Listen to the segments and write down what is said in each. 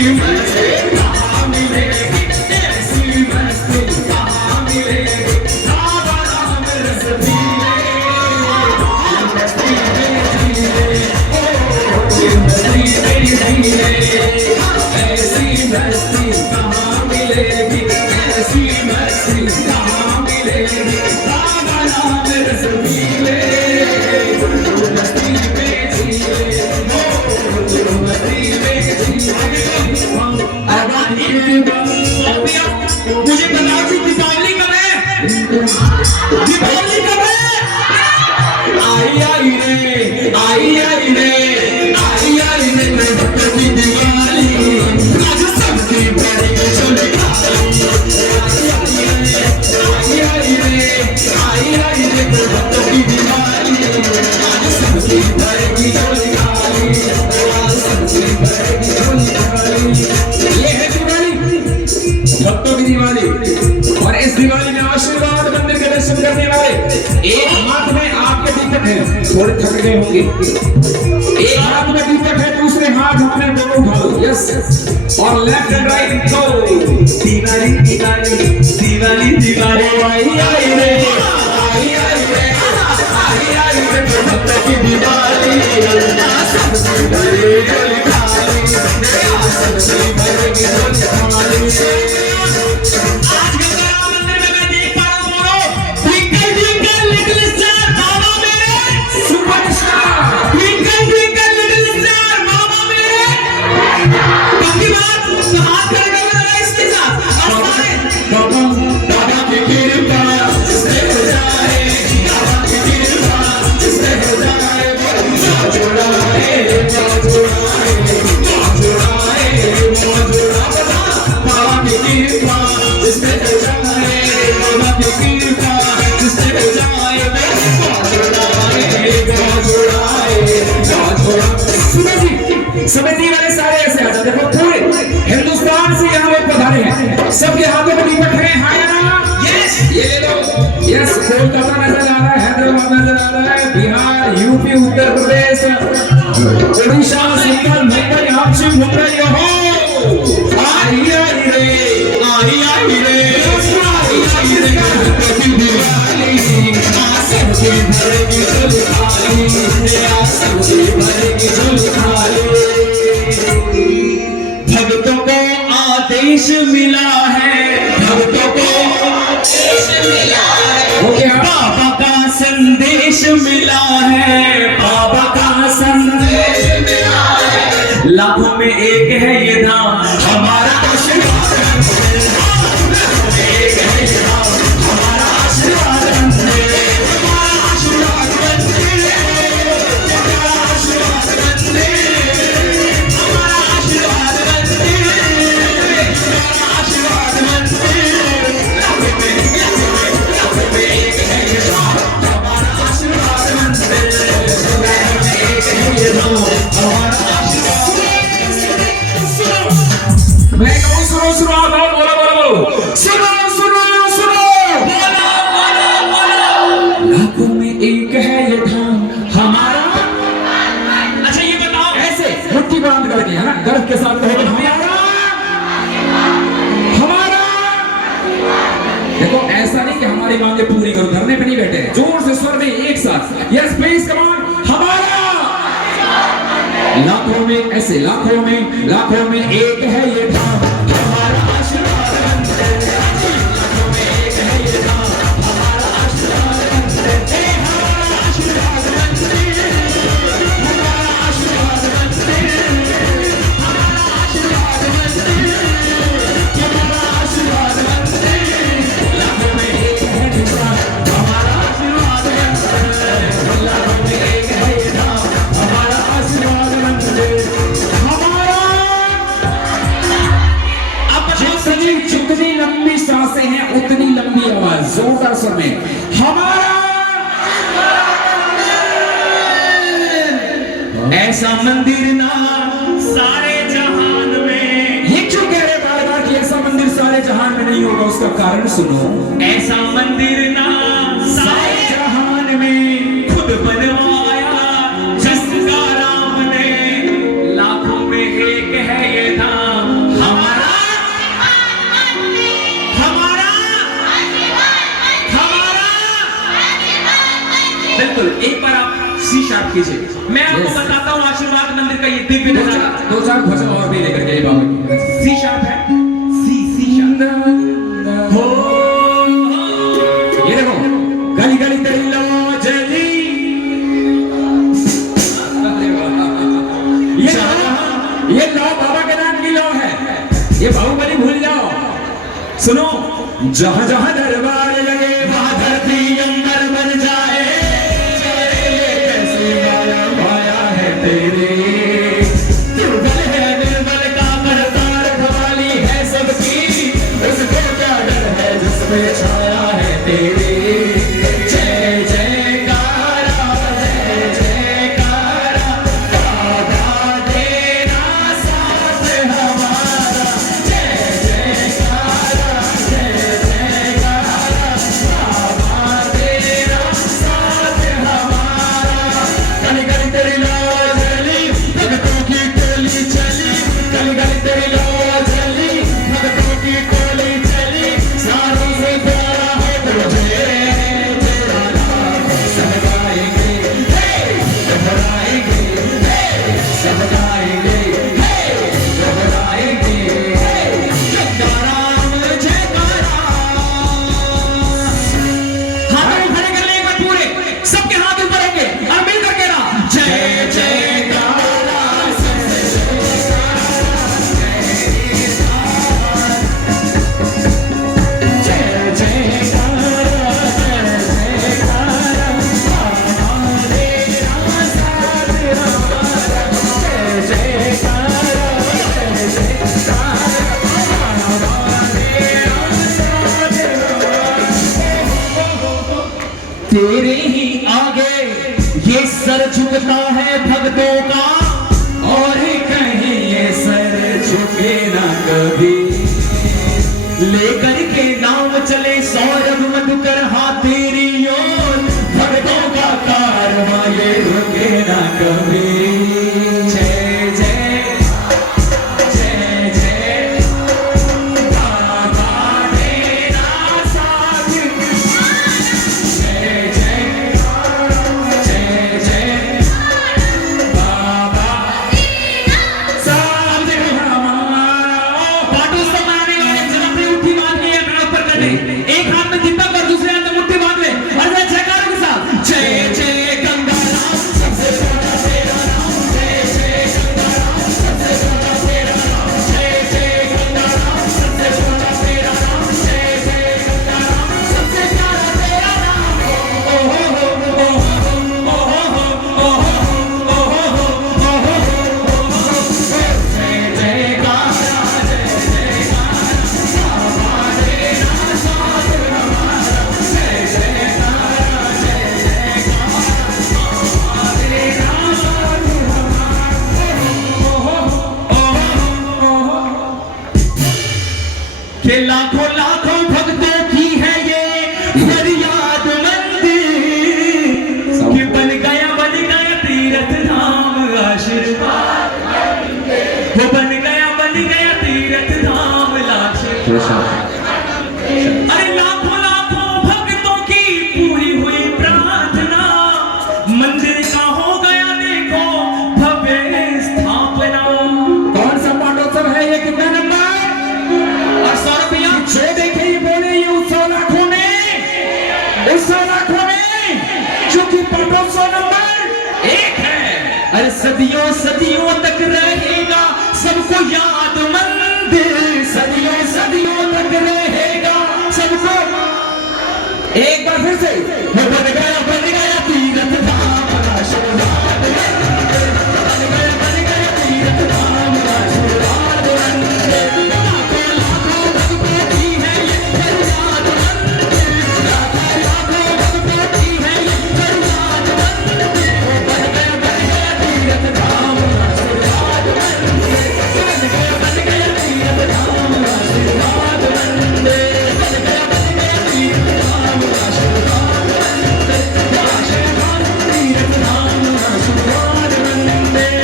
मस्ती कहाँ मिलेगी, ऐसी मस्ती कहाँ मिलेगी, रामा राम रस पीले, मस्ती में जीले, मस्ती में जीले, ऐसी मस्ती कहाँ मिलेगी, ऐसी मस्ती कहाँ मिलेगी, रामा राम रस पीले, मस्ती में जीले, मस्ती में जीले। मुझे बताओ कि दीपावली कब है? दीपावली कब है? आई आई रे, आई आई रे, आई आई रे, भक्त की दिवाली, आज सबकी बड़ी चले आई आई रे, आई आई रे, भक्त की दिवाली, आज सबकी बड़ी चले आज सबकी बड़ी चले। ये है दिवाली, भक्तों की दिवाली। और इस दिवाली में आशीर्वाद मंदिर के दर्शन करने वाले एक हाथ में आपके टिकट है, थोड़े थक गए होंगे, एक हाथ में टिकट है, दूसरे हाथ अपने दोनों उठा लो, यस, और left and right go. Diwali Diwali Diwali Diwali, आई आई रे, आई आई रे, आई आई रे, भक्त की दिवाली, सबसे बड़ी दिवाली, सबसे बड़ी दिवाली। आज गंगा मंदिर में मैं देख पा रहा हूँ, ट्विंकल ट्विंकल लिटिल स्टार मामा मेरे, superstar, twinkle twinkle little star मामा मेरे, पक्की बात, हाथ करके लगा इसके साथ, बाबा की कृपा जिससे हो जाए, बाबा की कृपा जिससे हो जाए, जोड़ाए जोड़ाए जोड़ाए जोड़ाए, बाबा की कृपा जिससे हो जाए, बाबा की कृपा जिससे हो जाए, जोड़ाए जोड़ाए। समिति वाले सारे ऐसे आ जाते, देखो पूरे हिंदुस्तान से यहाँ लोग पधारे हैं, सबके हाथों में टिकट है, हाँ या ना? यस, ये ले लो, यस, कोलकाता नजर आ रहा है, हैदराबाद नजर आ रहा है, बिहार, यूपी, उत्तर प्रदेश, उड़ीसा, सिक्किम, मुंबई, आप से घूम रही हो, आई आई रे, आई आई रे, आई आई रे, कभी दिवाली, सबकी भरेगी झोली, सबकी भरेगी झोली। भक्तों को आदेश मिला है, भक्तों को आदेश मिला है, बाबा का संदेश मिला है, बाबा का संदेश मिला है, लाखों में एक है ये धाम, हमारा आशीर्वाद एक है ये धाम, हमारा आशीर्वाद हमारा आशीर्वाद हमारा आशीर्वाद हमारा आशीर्वाद आशीर्वाद लाखों में एक है ये धाम, हमारा आशीर्वाद एक है ये धाम, हमारा आशीर्वाद। मैं कहूँ सुनो सुनो, बोलो बोलो बोलो, सुनो सुनो सुनो, लाखों में एक है ये धाम, हमारा। अच्छा ये बताओ, ऐसे मुट्ठी बांध करके, है ना, गर्व के साथ कहो, हमारा हमारा। देखो ऐसा नहीं कि हमारी मांगे पूरी करो, धरने पे नहीं बैठे हैं, जोर से स्वर में एक साथ, यस प्लीज कम ऑन, हमारा। लाखों में ऐसे, लाखों में एक है ये धाम, हमारा आशीर्वाद, लाखों में एक है ये धाम, हमारा आशीर्वाद, हमारा आशीर्वाद, हमारा आशीर्वाद, हमारा आशीर्वाद, हमारा आशीर्वाद, लाखों में एक है ये धाम, हमारा आशीर्वाद, लाखों में एक है ये धाम, हमारा आशीर्वाद, जितनी लंबी सांसें हैं उतनी लंबी आवाज, जोरदार स्वर में, हमारा। ऐसा मंदिर ना सारे जहान में, ये क्यों कह रहे बार बार कि ऐसा मंदिर सारे जहान में नहीं होगा, उसका कारण सुनो। ऐसा मंदिर ना सारे जहान में खुद बनवाया जिसका राम ने, लाखों में एक है ये धाम, दिव्य दो चार भजन और भी लेकर के बाबा की। सी शार्प है, सी शार्प हो। ये देखो, गली गली तेरी लो जली, ये लो बाबा के नाम की लो है, ये बाहुबली भूल जाओ। सुनो, जहां जहां दरबार लगे वहां धरती अंबर बन जाए, कैसी माया माया है तेरी, दुर्बल है निर्बल का करतार, खवाली है सबकी, उसको क्या डर है जिसमें छाया है तेरी। जय जयकारा जय जयकारा, बाबा तेरा साथ हमारा, जय जयकारा जय जयकारा, बाबा तेरा साथ हमारा। गली गली तेरी लो जली, भक्तों की टोली चली, गली गली तेरी लो जली, भक्तों की टोली चली, सारों से प्यारा है तुझे तेरा नाम, सब गाएंगे दोहराएंगे, सब गाएंगे दोहराएंगे, जयकारा जयकारा। हाथ ऊपर कर ले एक बार पूरे, सबके हाथ ऊपर होंगे और मिल करके ना जय जयकारा। जय जयकारा जय जयकारा, बाबा तेरा साथ हमारा, जय जयकारा जय जयकारा, बाबा तेरा साथ हमारा। तेरे ही आगे ये सर झुकता है भक्तों का, और कहीं ये सर झुके ना कभी, लेकर के नाव चले सौरभ मधुकर हाथ तेरी ओर, भक्तों का कारवां ये रुके ना कभी। जय जय जय जय, बाबा तेरा साथ, जय जय जय जय, बाबा साथ हमारा। पाटू समाने वाले जरा अपनी मुट्ठी बांध के अपना ऊपर कर ले, एक हाथ में जितना कर दूसरे हाथ में मुट्ठी बांध ले और जय जयकारा के साथ जय जय गंगा राम, सबसे बड़ा तेरा नाम, जय जय गंगा राम, सबसे बड़ा तेरा नाम, जय जय गंगा राम, सबसे बड़ा तेरा नाम, जय जय गंगा राम, सबसे प्यारा तेरा नाम। ओ हो हो ओ हो हो ओ हो हो ओ हो हो ओ हो हो, जय जयकारा जय जयकारा, बाबा तेरा साथ हमारा, जय जयकारा जय जयकारा, बाबा तेरा साथ हमारा। ओ हो ओ हो ओ हो। के लाखों लाखों भक्तों की है ये फरियाद मंदिर, कि बन गया तीर्थ धाम आशीर्वाद, वो बन गया तीर्थ धाम आशीर्वाद। अरे लाखों लाखों भक्तों की पूरी हुई प्रार्थना, मंदिर का हो गया देखो भव्य स्थापना। कौन सा पाटोत्सव है ये, कितना नंबर? और 100 रुपया जो देखे ये बोले ये उत्सव लाखों में, उत्सव लाखों में, क्योंकि पाटोत्सव नंबर 1 है। अरे सदियों सदियों तक रहेगा सबको याद मंदिर, सदियों सदियों तक रहेगा सबको। एक बार फिर से, वो बन गया तीर्थ धाम आशीर्वाद, बन गया तीर्थ धाम आशीर्वाद, लाखों लाखों भक्तों की है ये फरियाद मंदिर, लाखों लाखों भक्तों की है ये फरियाद मंदिर, वो बन गया तीर्थ धाम आशीर्वाद मंदिर, बन गया तीर्थ धाम आशीर्वाद मंदिर, बन गया तीर्थ धाम आशीर्वाद मंदिर, आशीर्वाद तीर्थ धाम आशीर्वाद मंदिर।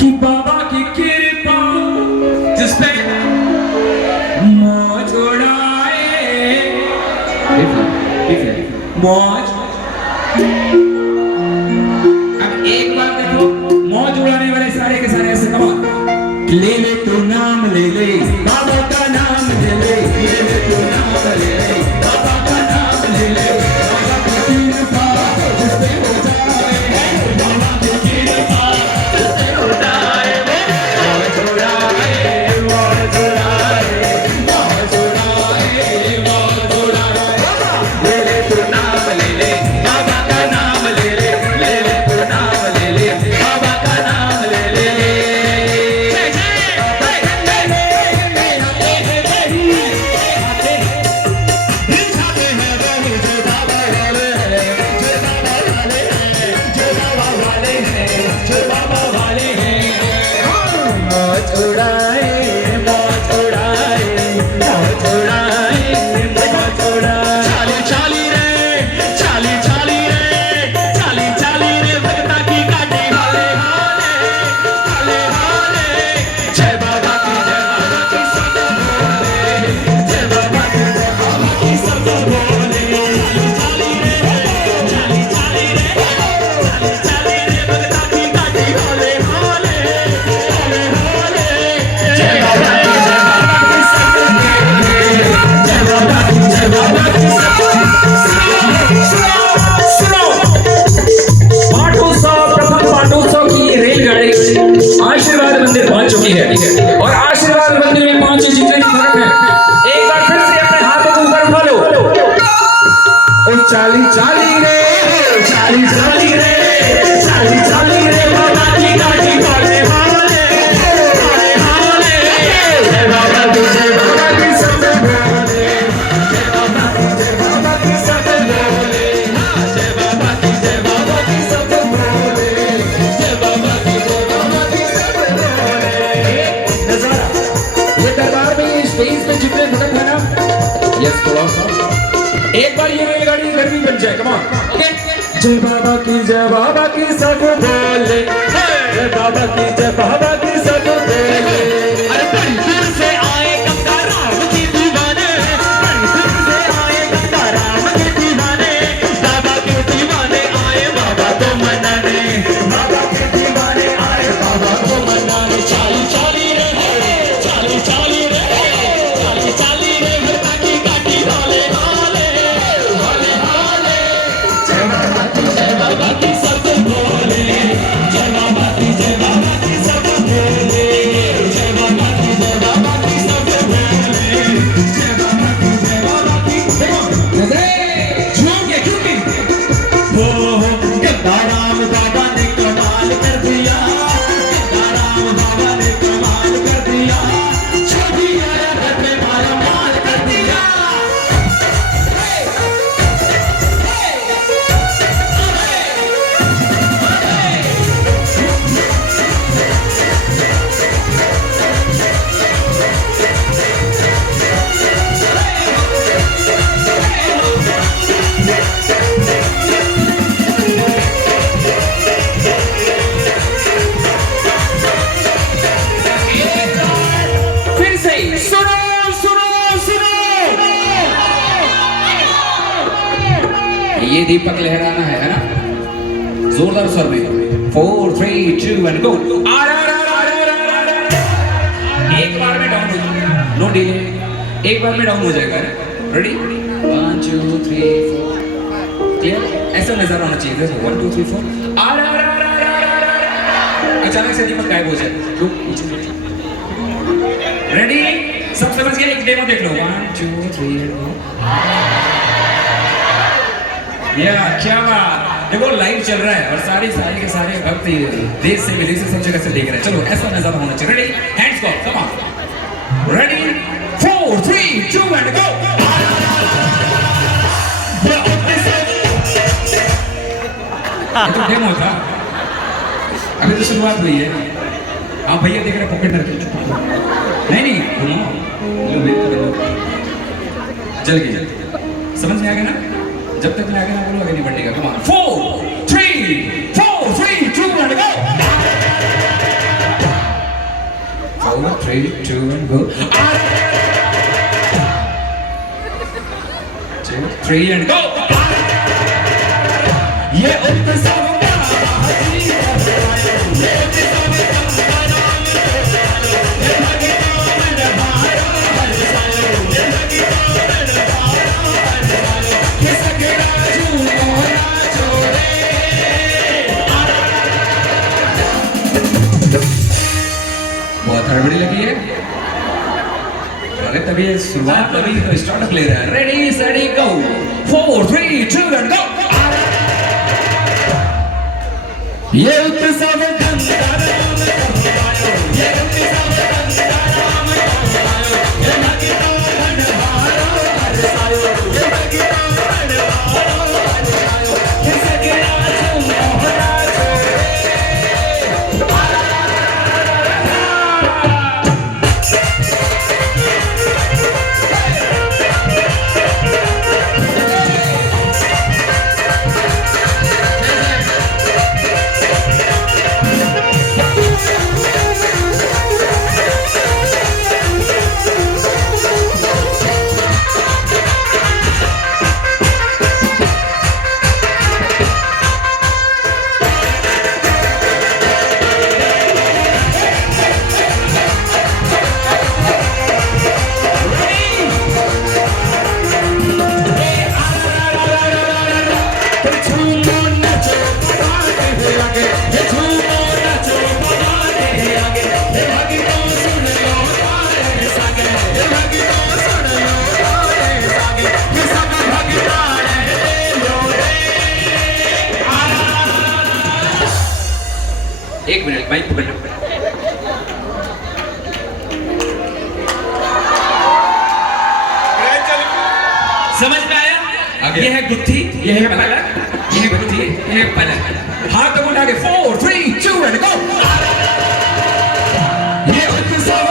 कि बाबा की कृपा जिस पे मौज उड़ाए, मौज। अब एक बार देखो, मौज ले बाबा का नाम ले ले तू नाम ले ले बाबा का नाम ले ले बाबा की कृपा जिस पे हो जाए बाबा की कृपा जिस पे हो जाए मोह छुड़ाए मोह छुड़ाए मोह छुड़ाए मोह छुड़ाए ले ले तू नाम ले ले बाबा का नाम ले ले तू नाम ले ले बाबा का नाम ले ले आशीर्वाद मंदिर पहुंच चुकी है और आशीर्वाद मंदिर में पहुंचे जितने भी भक्त हैं एक बार फिर से अपने हाथों को ऊपर उठा लो और चाली चाली रे चाली चाली रे चाली चाली रे बाबा की काटी वाले वाले वाले जय बाबा की सब बोले जय बाबा की सब बोले जय बाबा की सब बोले जय बाबा की दरबार में ये स्टेज पे जितने भक्त हैं ना यस थोड़ा सा एक बार ये रेलगाड़ी घर भी बन जाए कम ऑन ओके जय बाबा की सब बोले जय बाबा की सब बोले अरे बड़ी दूर से आए गंगा राम की दीवाने बड़ी दूर से आए गंगा राम के दीवाने बाबा के दीवाने आए बाबा को मनाने बाबा के दीवाने आए बाबा को मनाने चाली चाली रे चाली चाली रे चाली चाली रे भक्ता की काटी वाले हाले हाले हाले जय बाबा की सब बोले जय बाबा की सब बोले जय बाबा की सब बोले जय बाबा की नजरे झूम के हो गंगा राम बाबा ने कमाल कर दिया गंगा राम बाबा ने कमाल कर दिया छोटी आया घर में मारा माल कर दिया फिर से सुनो सुनो सुनो ये दीपक लहराना है ना जोरदार स्वर में 4 3 2 1 गो एक बार में डाउन हो जाएगा नो डिले एक बार में डाउन हो जाएगा रेडी 1 2 3 4 क्लियर ऐसा नजारा होना चाहिए 1 2 3 4 अचानक से दीपक गायब हो जाए रेडी सब समझ गए एक डेमो देख लो 1 2 3 या क्या बात देखो लाइव चल रहा है और सारे के सारे भक्त देश से विदेश से सब जगह से देख रहे हैं चलो ऐसा नजारा होना चाहिए ready hands go come on ready 4 3 2 1 गो ये तो डेमो था अभी तो शुरुआत हुई है आप भैया देख रहे पॉकेट रखे नहीं चल गई समझ में आ गया ना जब तक में आ गया ना बोलो आगे नहीं बढ़ेगा come on 4 3 2 1 go 4 3 2 1 go 2 3 and go ये उत्सव हड़बड़ी लगी है? अरे तभी ये शुरुआत अभी तो स्टार्टअप ले रहा है। Ready steady go 4 3 2 and go. ये उत्सव एक मिनट माइक पकड़ लो। समझ में आया? आगे। ये है गुत्थी, ये है पलक, ये है गुत्थी, ये है पलक। हाथ उठा के 4 3 2 एंड गो। ये उत्सव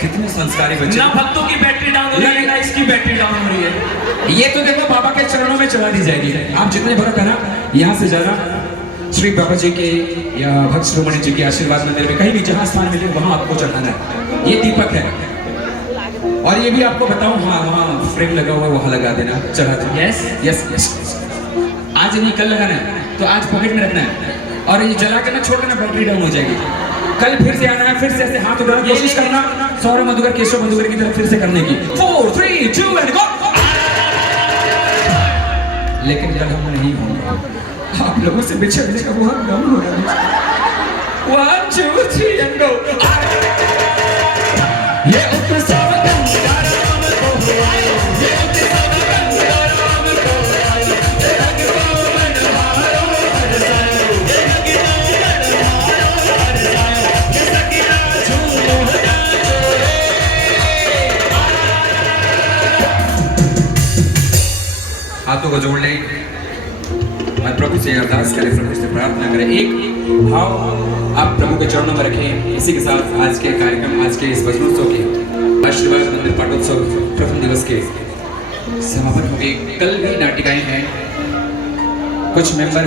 कितने संस्कारी बच्चे। ना भक्तों की बैटरी डाउन हो रही है, ना इसकी बैटरी डाउन हो रही है। ये तो देखो बाबा के चरणों में चला दी जाएगी। आप जितने भक्त है ना, यहाँ से जाना श्री बाबा जी के या भक्त शिरोमणि जी के आशीर्वाद मंदिर में कहीं भी जहाँ स्थान मिले वहाँ आपको चढ़ाना है। ये दीपक है और ये भी आपको बताऊं, हाँ वहाँ फ्रेम लगा हुआ है, वहाँ लगा देना, चढ़ा देना। Yes yes yes. आज नहीं कल लगाना है, तो आज पॉकेट में रखना है और ये जला के ना छोड़ देना, बैटरी डाउन हो जाएगी। कल फिर से आना है, फिर से ऐसे हाथ उठाना कोशिश करना, सौरभ मधुकर केशव मधुकर की तरफ फिर से करने की। 4 3 2 एंड गो। लेकिन जब हम नहीं होंगे, आप लोगों से बिछड़ने का बहुत गम हो रहा है। 1 2 3 एंड गो। ये उत्सव हाथों को जोड़ लें और प्रभु से अरदास करें, प्रभु से प्रार्थना करें। एक भाव आप प्रभु के चरणों में रखें। इसी के साथ आज के कार्यक्रम, आज के इस वचनोत्सव के आशीर्वाद मंदिर पाठोत्सव प्रथम दिवस के समापन होंगे। कल भी नाटिकाएं हैं, कुछ मेंबर